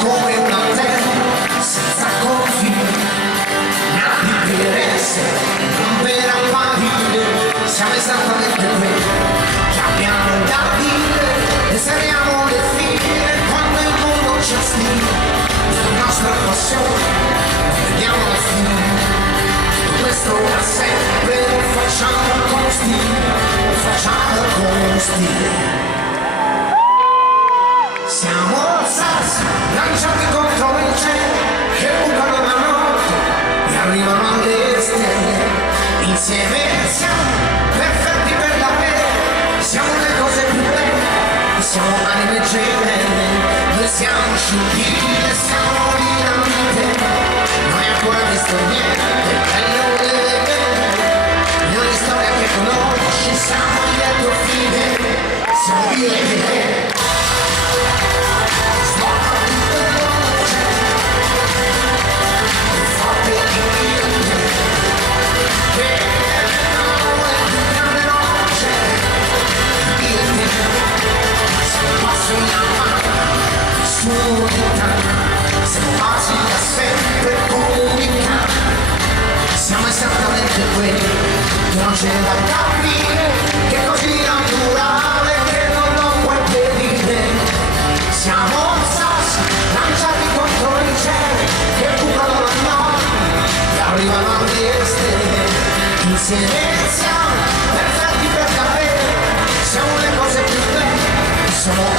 come una terra senza confini, nati per essere, non per apparire, siamo esattamente quelli che abbiamo da dire e saremo le figlie quando il mondo ci ostina. La nostra passione, vediamo la fine. Questo da sempre lo facciamo con stile, lo facciamo con stile. Siamo sassi lanciati contro il cielo che bucano la notte e arrivano alle stelle. Insieme siamo perfetti per davvero, siamo le cose più belle, siamo anime gemelle, noi siamo sciupiti e siamo dinamite, non hai ancora visto niente, bello delle belle, di ogni storia che conosci siamo il lieto fine, siamo io e te. Siamo facili da sempre comunicare, siamo esattamente quelli che non c'è da capire, che è così naturale che non lo puoi vedere. Siamo sassi lanciati contro il cielo che bucano la notte e arrivano alle stelle. Insieme siamo perfetti per davvero, siamo le cose più belle, siamo